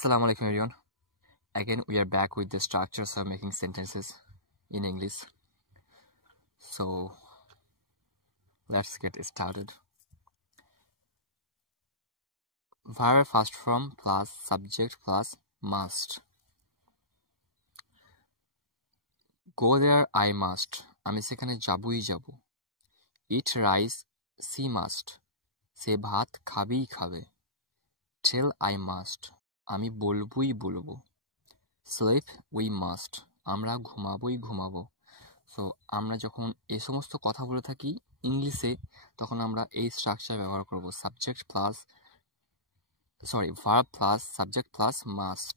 Assalamu alaikum everyone. Again we are back with the structures of making sentences in English. So let's get started. Verb first form plus subject plus must. Go there I must. আমি সেখানে যাবই যাব. Eat rice she must. সে ভাত খাবেই খাবে. Tell I must. আমি বলবই বলবো. Sleep we must. আমরা ঘুমাবই ঘুমাবো. সো আমরা যখন এই সমস্ত কথা বলে থাকি ইংলিশে তখন আমরা এই স্ট্রাকচার ব্যবহার করব verb plus subject plus must.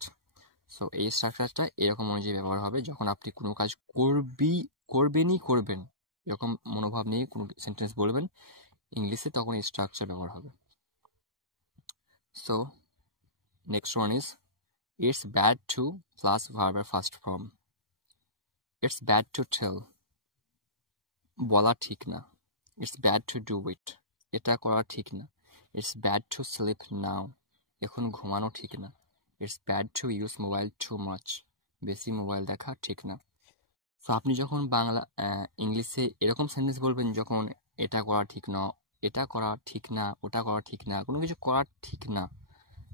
So এই স্ট্রাকচারটা এরকম অনুযায়ী ব্যবহার হবে যখন আপনি কোনো কাজ করবেন এরকম মনোভাব নিয়ে কোনো সেন্টেন্স বলবেন ইংলিশে, তখন এই স্ট্রাকচার ব্যবহার হবে. So next one is it's bad to plus ভার্বের first form. It's bad to tell, বলা ঠিক না. It's bad to do it, এটা করা ঠিক না. It's bad to sleep now, এখন ঘুমানো ঠিক না. It's bad to use mobile too much, বেশি মোবাইল দেখা ঠিক না. তো আপনি যখন ইংলিশে এরকম সেন্টেন্স বলবেন যখন এটা করা ঠিক না, এটা করা ঠিক না, ওটা করা ঠিক না, কোনো কিছু করা ঠিক না,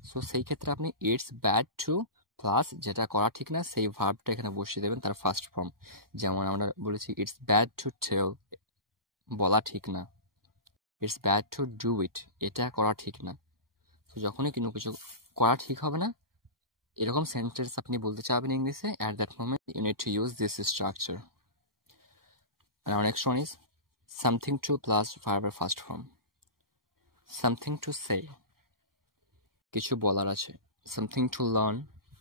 সো সেই ক্ষেত্রে আপনি ইটস ব্যাড টু প্লাস যেটা করা ঠিক না সেই ভার্বটা এখানে বসিয়ে দেবেন তার ফার্স্ট ফর্ম. যেমন আমরা বলেছি ইটস ব্যাড টু টেল, বলা ঠিক না. It's bad to do it, এটা করা ঠিক না. তো যখনই কোনো কিছু করা ঠিক হবে না এরকম সেন্টেন্স আপনি বলতে চাবেন ইংলিশে, at that moment you need to use this structure. And our next one is something to plus verb first form. Something to say, কিছু বলার আছে. Something to learn,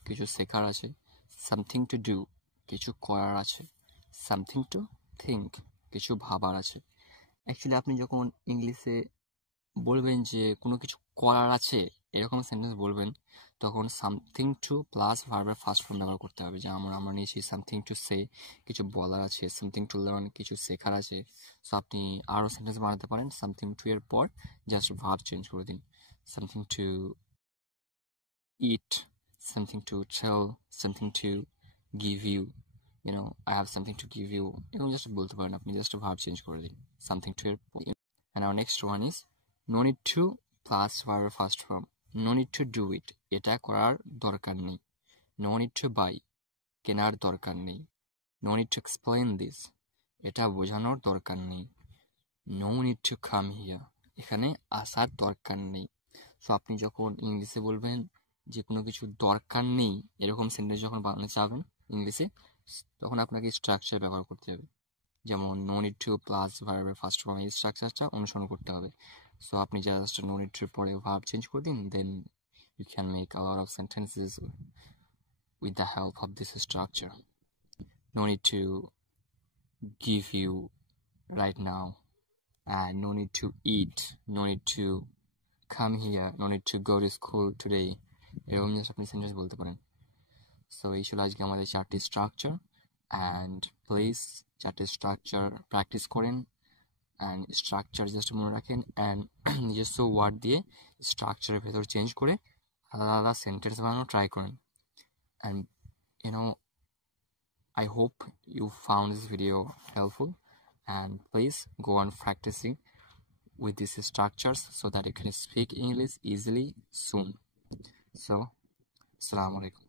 কিছু শেখার আছে. Something to do, কিছু করার আছে. Something to think, কিছু ভাবার আছে. অ্যাকচুয়ালি আপনি যখন ইংলিশে বলবেন যে কোনো কিছু করার আছে এরকম সেন্টেন্স বলবেন তখন সামথিং টু প্লাস ভার্বের ফার্স্ট ফর্ম ব্যবহার করতে হবে. যেমন আমরা নিয়েছি সামথিং টু সে, কিছু বলার আছে. সামথিং টু লার্ন, কিছু শেখার আছে. সো আপনি আরও সেন্টেন্স বানাতে পারেন সামথিং টু এর পর জাস্ট ভার্ব চেঞ্জ করে দিন. Something to eat, something to tell, something to give you, I have something to give you, এরকম জাস্ট বলতে পারেন আপনি, জাস্ট ভার্ব চেঞ্জ করে দিন সামথিং টু এর পর. And our next one is no need to plus verb first form. No need to do it, এটা করার দরকার নেই. No need to buy, কেনার দরকার নেই. No need to explain this, এটা বোঝানোর দরকার নেই. No need to come here, এখানে আসার দরকার নেই. সো আপনি যখন ইংলিশে বলবেন যে কোনো কিছু দরকার নেই এরকম সেন্টেন্স যখন বানাতে চাবেন ইংলিশে তখন আপনাকে স্ট্রাকচার ব্যবহার করতে হবে. যেমন নো নিড টু প্লাস ভার্বের ফার্স্ট ফর্ম, এই স্ট্রাকচারটা অনুসরণ করতে হবে. সো আপনি জাস্ট নো নিড টুর পরে ভার্ব চেঞ্জ করে দিন, then you can make a lot of sentences with the help of this structure. No need to give you right now, and no need to eat, no need to come here, no need to go to school today, এরকম জাস্ট আপনি সেন্টেন্স বলতে পারেন. সো এই ছিল আজকে আমাদের 4টি structure. And please 4টি স্ট্রাকচার প্র্যাকটিস করেন অ্যান্ড স্ট্রাকচার জাস্ট মনে রাখেন অ্যান্ড নিজস্ব ওয়ার্ড দিয়ে স্ট্রাকচারের ভেতর চেঞ্জ করে আলাদা আলাদা সেন্টেন্স বানানো ট্রাই করেন. And I hope you found this video helpful, and please go on practicing with these structures so that you can speak English easily soon. So, Assalamu alaikum.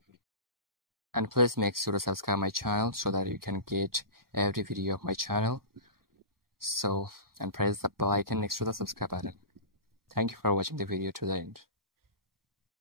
And please make sure to subscribe my channel so that you can get every video of my channel. So, and press the bell icon next to the subscribe button. Thank you for watching the video to the end.